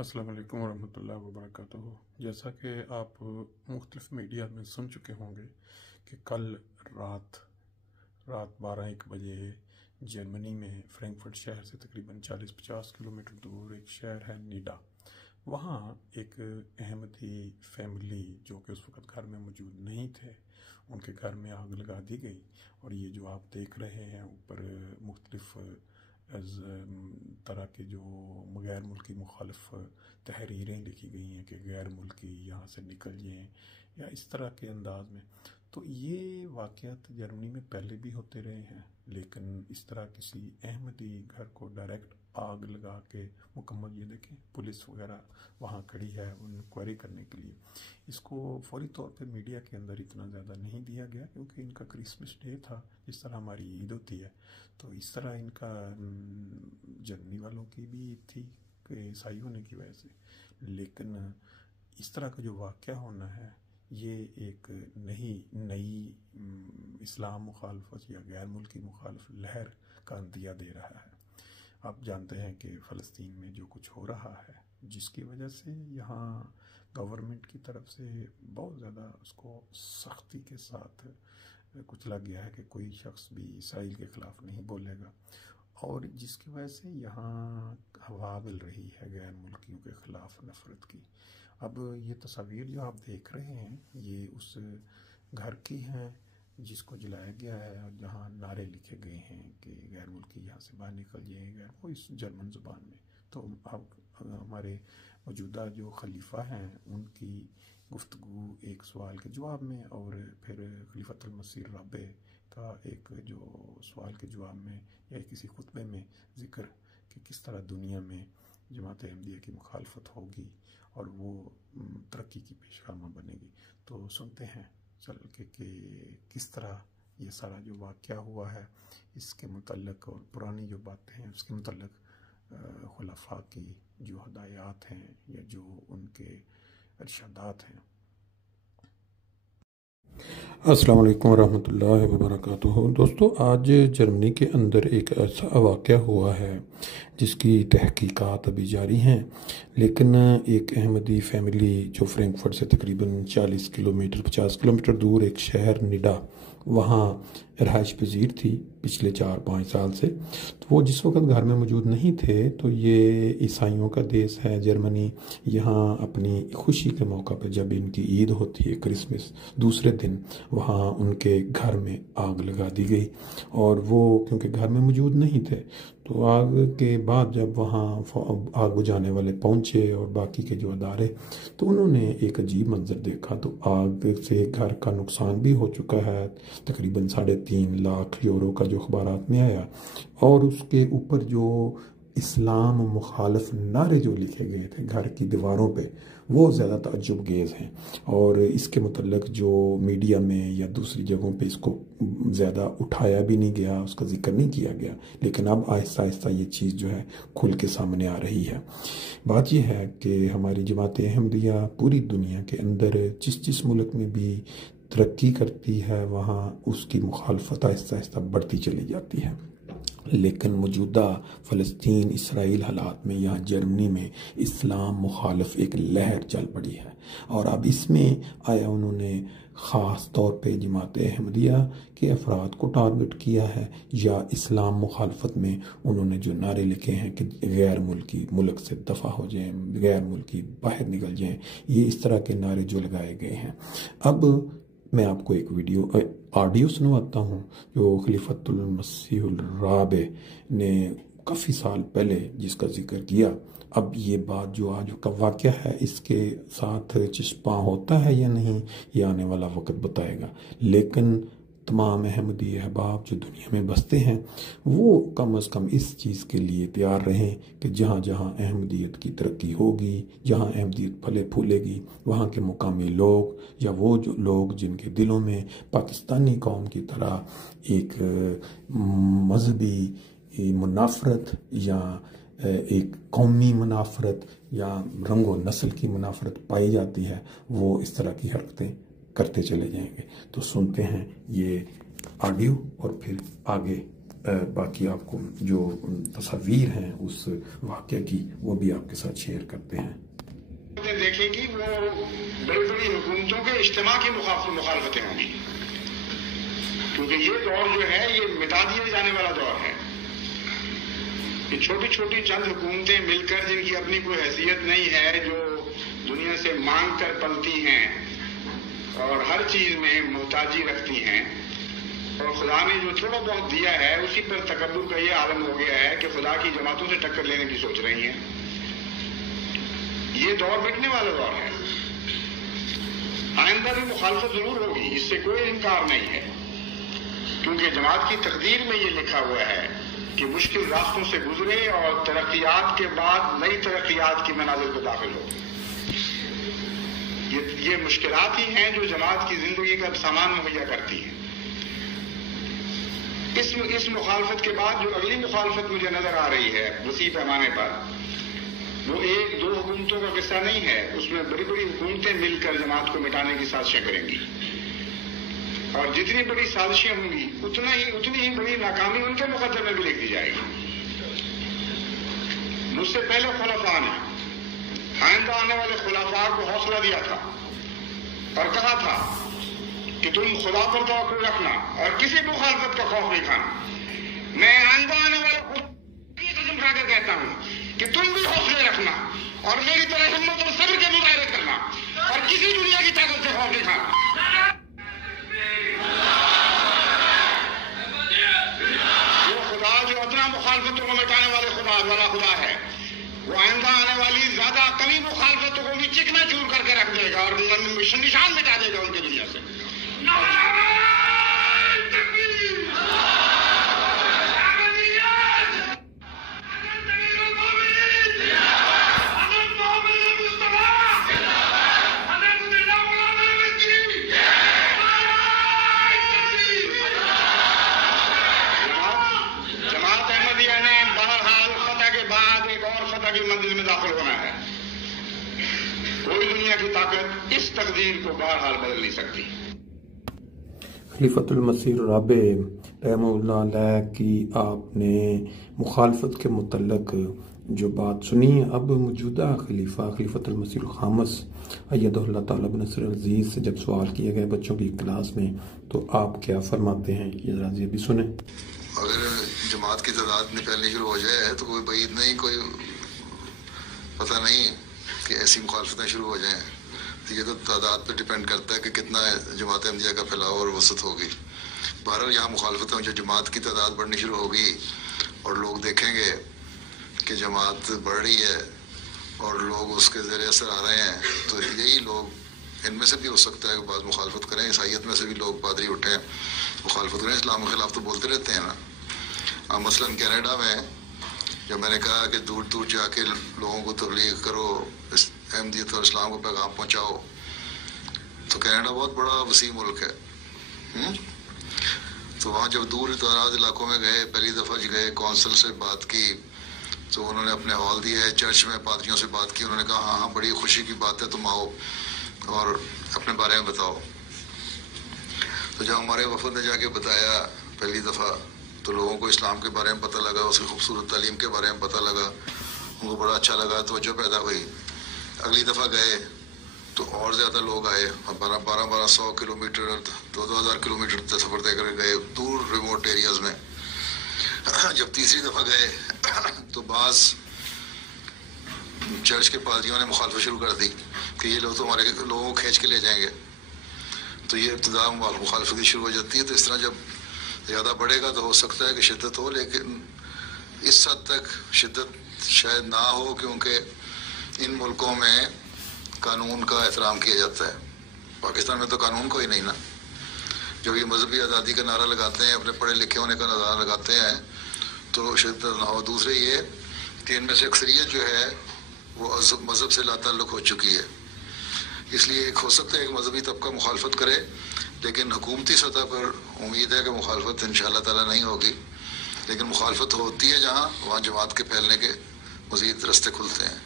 السلام علیکم ورحمۃ اللہ وبرکاتہ۔ جیسا کہ آپ مختلف میڈیا میں سن چکے ہوں گے کہ کل رات 12-1 بجے جرمنی میں فرینکفرٹ شہر سے تقریباً 40-50 کلومیٹر دور ایک شہر ہے نیڈا، وہاں ایک احمدی فیملی جو کہ اس وقت گھر میں موجود نہیں تھے، ان کے گھر میں آگ لگا دی گئی۔ اور یہ جو آپ دیکھ رہے ہیں اوپر مختلف طرح کے جو غیر ملکی مخالف تحریریں لکھی گئی ہیں کہ غیر ملکی یہاں سے نکل جائیں یا اس طرح کے انداز میں، تو یہ واقعات جرمنی میں پہلے بھی ہوتے رہے ہیں، لیکن اس طرح کسی احمدی گھر کو ڈائریکٹ آگ لگا کے مکمل، یہ دیکھیں پولیس وغیرہ وہاں کھڑی ہے انکوائری کرنے کے لیے، اس کو فوری طور پہ میڈیا کے اندر اتنا زیادہ نہیں دیا گیا کیونکہ ان کا کرسمس ڈے تھا جس طرح ہماری عید ہوتی ہے، تو اس طرح ان کا جرمنی والوں کی بھی عید تھی کہ عیسائی ہونے کی وجہ سے، لیکن اس طرح کا جو واقعہ ہونا ہے یہ ایک نئی اسلام مخالفت یا غیر ملکی مخالف لہر کا اندیہ دے رہا ہے۔ آپ جانتے ہیں کہ فلسطین میں جو کچھ ہو رہا ہے، جس کی وجہ سے یہاں گورنمنٹ کی طرف سے بہت زیادہ اس کو سختی کے ساتھ کچلا گیا ہے کہ کوئی شخص بھی اسرائیل کے خلاف نہیں بولے گا، اور جس کی وجہ سے یہاں ہوا مل رہی ہے غیر ملکیوں کے خلاف نفرت کی۔ اب یہ تصاویر جو آپ دیکھ رہے ہیں یہ اس گھر کی ہیں جس کو جلایا گیا ہے اور جہاں نعرے لکھے گئے ہیں کہ غیر ملکی یہاں سے باہر نکل جائیں گے، وہ اس جرمن زبان میں۔ تو اب ہمارے موجودہ جو خلیفہ ہیں ان کی گفتگو ایک سوال کے جواب میں، اور پھر خلیفۃ المسیح الرابع کا ایک جو سوال کے جواب میں یا کسی خطبے میں ذکر کہ کس طرح دنیا میں جماعت احمدیہ کی مخالفت ہوگی اور وہ ترقی کی پیشگامہ بنے گی۔ تو سنتے ہیں چل کے کہ کس طرح یہ سارا جو واقعہ ہوا ہے اس کے متعلق، اور پرانی جو باتیں ہیں اس کے متعلق خلفاء کی جو ہدایات ہیں یا جو ان کے ارشادات ہیں۔ السلام علیکم ورحمۃ اللہ وبرکاتہ۔ دوستو، آج جرمنی کے اندر ایک ایسا واقعہ ہوا ہے جس کی تحقیقات ابھی جاری ہیں، لیکن ایک احمدی فیملی جو فرینکفرٹ سے تقریباً 50 کلومیٹر دور ایک شہر نیڈا، وہاں رہائش پذیر تھی پچھلے 4-5 سال سے، تو وہ جس وقت گھر میں موجود نہیں تھے، تو یہ عیسائیوں کا دیس ہے جرمنی، یہاں اپنی خوشی کے موقع پہ جب ان کی عید ہوتی ہے کرسمس، دوسرے دن وہاں ان کے گھر میں آگ لگا دی گئی، اور وہ کیونکہ گھر میں موجود نہیں تھے تو آگ کے بعد جب وہاں آگ بجھانے والے پہنچے اور باقی کے جو ادارے، تو انہوں نے ایک عجیب منظر دیکھا، تو آگ سے گھر کا نقصان بھی ہو چکا ہے، تقریباً 3.5 لاکھ یورو کا جو اخبارات میں آیا، اور اس کے اوپر جو اسلام مخالف نعرے جو لکھے گئے تھے گھر کی دیواروں پہ، وہ زیادہ تعجب گیز ہیں، اور اس کے متعلق جو میڈیا میں یا دوسری جگہوں پہ اس کو زیادہ اٹھایا بھی نہیں گیا، اس کا ذکر نہیں کیا گیا، لیکن اب آہستہ آہستہ یہ چیز جو ہے کھل کے سامنے آ رہی ہے۔ بات یہ ہے کہ ہماری جماعت احمدیہ پوری دنیا کے اندر جس ملک میں بھی ترقی کرتی ہے وہاں اس کی مخالفت آہستہ آہستہ بڑھتی چلی جاتی ہے، لیکن موجودہ فلسطین اسرائیل حالات میں یہاں جرمنی میں اسلام مخالف ایک لہر چل پڑی ہے، اور اب اس میں آیا انہوں نے خاص طور پہ جماعت احمدیہ کے افراد کو ٹارگٹ کیا ہے، یا اسلام مخالفت میں انہوں نے جو نعرے لکھے ہیں کہ غیر ملکی ملک سے دفع ہو جائیں، غیر ملکی باہر نکل جائیں، یہ اس طرح کے نعرے جو لگائے گئے ہیں۔ اب میں آپ کو ایک آڈیو سنواتا ہوں جو خلیفۃ المسیح الرابع نے کافی سال پہلے جس کا ذکر کیا۔ اب یہ بات جو آج کا واقعہ ہے اس کے ساتھ چسپاں ہوتا ہے یا نہیں، یہ آنے والا وقت بتائے گا، لیکن تمام احمدی احباب جو دنیا میں بستے ہیں وہ کم از کم اس چیز کے لیے تیار رہیں کہ جہاں جہاں احمدیت کی ترقی ہوگی، جہاں احمدیت پھلے پھولے گی، وہاں کے مقامی لوگ یا وہ جو لوگ جن کے دلوں میں پاکستانی قوم کی طرح ایک مذہبی منافرت یا ایک قومی منافرت یا رنگ و نسل کی منافرت پائی جاتی ہے، وہ اس طرح کی حرکتیں کرتے چلے جائیں گے۔ تو سنتے ہیں یہ آڈیو اور پھر آگے باقی آپ کو جو تصاویر ہیں اس واقعہ کی وہ بھی آپ کے ساتھ شیئر کرتے ہیں۔ دیکھیں گی وہ بڑی بڑی حکومتوں کے اجتماع کی مخالفتیں ہوں گی، کیونکہ یہ دور جو ہے یہ مٹا دیے جانے والا دور ہے۔ یہ چھوٹی چھوٹی چند حکومتیں مل کر جن کی اپنی کوئی حیثیت نہیں ہے، جو دنیا سے مانگ کر پلتی ہیں اور ہر چیز میں محتاجی رکھتی ہیں، اور خدا نے جو تھوڑا بہت دیا ہے اسی پر تکبر کا یہ عالم ہو گیا ہے کہ خدا کی جماعتوں سے ٹکر لینے کی سوچ رہی ہیں۔ یہ دور مٹنے والا دور ہے۔ آئندہ بھی مخالفت ضرور ہوگی، اس سے کوئی انکار نہیں ہے، کیونکہ جماعت کی تقدیر میں یہ لکھا ہوا ہے کہ مشکل راستوں سے گزرے اور ترقیات کے بعد نئی ترقیات کی منازل کو داخل ہو۔ یہ مشکلات ہی ہیں جو جماعت کی زندگی کا سامان مہیا کرتی ہیں۔ اس مخالفت کے بعد جو اگلی مخالفت مجھے نظر آ رہی ہے وسیع پیمانے پر، وہ ایک دو حکومتوں کا قصہ نہیں ہے، اس میں بڑی بڑی حکومتیں مل کر جماعت کو مٹانے کی سازشیں کریں گی، اور جتنی بڑی سازشیں ہوں گی اتنی ہی بڑی ناکامی ان کے مقدمے میں بھی لکھ دی جائے گی۔ مجھ سے پہلے خلفاء نے آئندہ آنے والے خلفاء کو حوصلہ دیا تھا اور کہا تھا کہ تم خدا پر توکل رکھنا اور کسی مخالفت کا خوف نہیں کھانا۔ میں آئندہ آنے والے کی قسم کھا کر کہتا ہوں کہ تم بھی حوصلے رکھنا اور میری طرح ہمت اور صبر کے مظاہرے کرنا اور کسی دنیا کی طاقت سے خوف نہیں کھانا۔ وہ خدا جو ادنا مخالفتوں کو مٹانے والے خدا ہے، وہ آئندہ آنے والی زیادہ کمی مخالفتوں کو بھی چکنا چور کر کے رکھ دے گا اور نشان مٹا دے گا ان کی دنیا سے۔ جماعت احمدیہ نے بہرحال فتح کے بعد ایک اور فتح کی منزل میں داخل ہونا ہے۔ کوئی دنیا کی طاقت اس تقدیر کو بہرحال بدل نہیں سکتی۔ خلیفۃ المسیح الرابع رحمہ اللہ علیہ کی آپ نے مخالفت کے متعلق جو بات سنی، اب موجودہ خلیفۃ المسیح الخامس ایدہ اللہ تعالیٰ بنصر العزیز سے جب سوال کیے گئے بچوں کی کلاس میں تو آپ کیا فرماتے ہیں، یہ ذرا بھی سنیں۔ اگر جماعت کی تعداد میں پھیلنی شروع ہو جائے تو کوئی بعید نہیں، کوئی پتہ نہیں کہ ایسی مخالفتیں شروع ہو جائیں، تو یہ تو تعداد پہ ڈپینڈ کرتا ہے کہ کتنا جماعت احمدیہ کا پھیلاؤ اور وسعت ہوگی۔ بہرحال یہاں مخالفتیں جو جماعت کی تعداد بڑھنی شروع ہوگی اور لوگ دیکھیں گے کہ جماعت بڑھ رہی ہے اور لوگ اس کے زیر اثر آ رہے ہیں، تو یہی لوگ ان میں سے بھی ہو سکتا ہے کہ بعض مخالفت کریں، عیسائیت میں سے بھی لوگ پادری اٹھیں مخالفت کریں، اسلام کے خلاف تو بولتے رہتے ہیں نا۔ مثلاً کینیڈا میں جب میں نے کہا کہ دور دور جا کے لوگوں کو تبلیغ کرو، احمدیت اور اسلام کو پیغام پہنچاؤ، تو کینیڈا بہت بڑا وسیع ملک ہے، تو وہاں جب دور دراز علاقوں میں گئے، پہلی دفعہ گئے، کونسل سے بات کی تو انہوں نے اپنے ہال دیا ہے، چرچ میں پادریوں سے بات کی، انہوں نے کہا ہاں بڑی خوشی کی بات ہے، تم آؤ اور اپنے بارے میں بتاؤ۔ تو جب ہمارے وفد نے جا کے بتایا پہلی دفعہ تو لوگوں کو اسلام کے بارے میں پتہ لگا، اس کی خوبصورت تعلیم کے بارے میں پتہ لگا، ان کو بڑا اچھا لگا، توجہ پیدا ہوئی۔ اگلی دفعہ گئے تو اور زیادہ لوگ آئے، 1200 کلومیٹر 2000 کلومیٹر سفر طے کر گئے دور ریموٹ ایریاز میں۔ جب تیسری دفعہ گئے تو بعض چرچ کے پادریوں نے مخالفت شروع کر دی کہ یہ لوگ تو ہمارے لوگوں کو کھینچ کے لے جائیں گے، تو یہ ابتدا مخالفت شروع ہو جاتی ہے۔ تو اس طرح جب زیادہ بڑھے گا تو ہو سکتا ہے کہ شدت ہو، لیکن اس حد تک شدت شاید نہ ہو، کیونکہ ان ملکوں میں قانون کا احترام کیا جاتا ہے۔ پاکستان میں تو قانون کوئی نہیں نا، جب یہ مذہبی آزادی کا نعرہ لگاتے ہیں، اپنے پڑھے لکھے ہونے کا نعرہ لگاتے ہیں تو شدت نہ ہو۔ دوسرے یہ کہ ان میں سے اکثریت جو ہے وہ مذہب سے لا تعلق ہو چکی ہے، اس لیے ایک ہو سکتا ہے ایک مذہبی طبقہ مخالفت کرے، لیکن حکومتی سطح پر امید ہے کہ مخالفت انشاءاللہ تعالیٰ نہیں ہوگی، لیکن مخالفت ہوتی ہے جہاں وہاں جماعت کے پھیلنے کے مزید راستے کھلتے ہیں۔